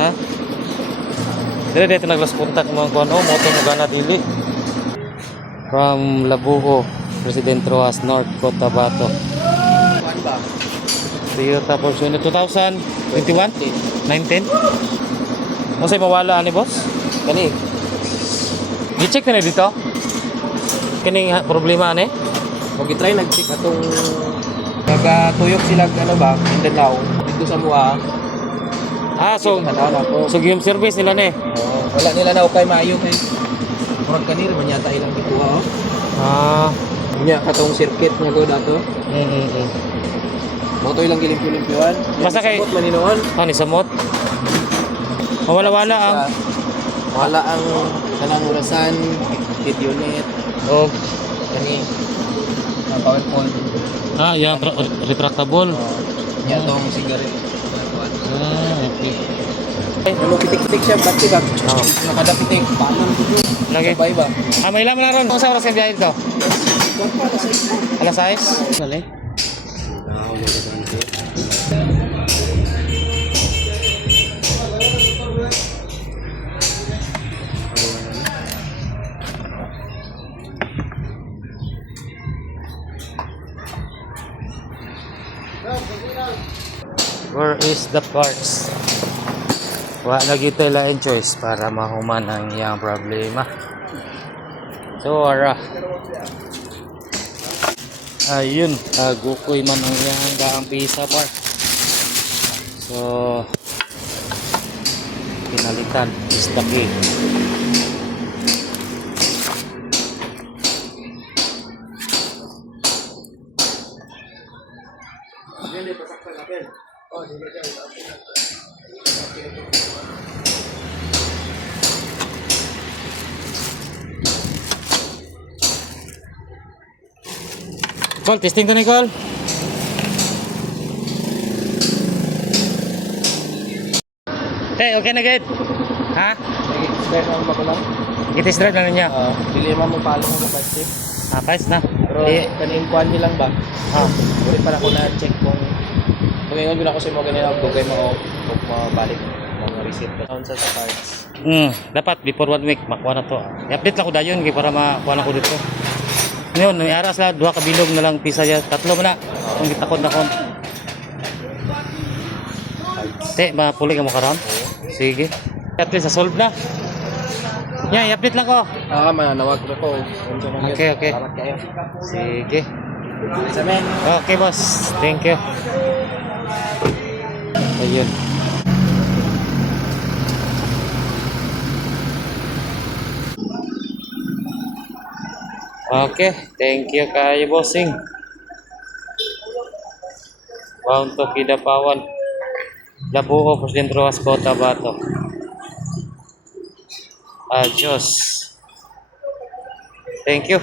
Ha? Dire dito naglas kontak mga kuan mo mo gana dili. From Labuho, President Roas North, Cotabato. Toyota Fortuner 2021? 19? Ano sa'yo mawala ani boss? Kani. I-check na dito? Kani problema ani? Huwag i-try nag-check atong nagtuyok sila ano ba, Mindanao, dito sa Mua. So yung service nila ni. Wala nila na okay maayo kay murag kanir man yata ilang gikuha Nya katong circuit nga go dato. Moto ilang gilimpyo-limpyoan. Basta kay samot maninoon. Ni samot. Wala ang wala ang kanang urasan, kit unit o kani power point. yan retractable. Nya tong cigarette. Okay. Ano pitik-pitik siya battery ba? Nakadapitik paano dito? Lagi. Sabay ba? May laman na ron. Kung sa oras yung biyahe ko? Alas 6? Balik. Where is the parts? Wa lagi tayo lain choice para mahuman ang iyang problema. So ara ayun, gukoy man ang iyang gaang pisa par. So pinalitan is the key. Nicole, testing to Nicole. Okay na gate. Ha? Drive naman ba ko lang? Itis drive na ninyo. Dili mo palo mo battery. Pais na. Pero kanin kuan nilang ba? Uri para ko na check kung ngayon ko na kasi mo ganyan ako kay mo balik mga receipt ko sa parts. Dapat before 1 week makuha na to. I-update lang ko dayon kay para makuha na ko dito. Ngayon, may aras na 2 kabilog na lang pisa ya. 3 mo na. Kung gitakod na kon. Mapuli ka mo karon? Sige. At least solve na. Yan, i-update lang ko. Manawag ko. Okay. Salamat kayo. Sige. Samen. Okay, boss. Thank you. Ayun. Okay, thank you kayo bossing. Bound to Kidapawan, Labuho, President Roas, Cotabato. Adios. Thank you.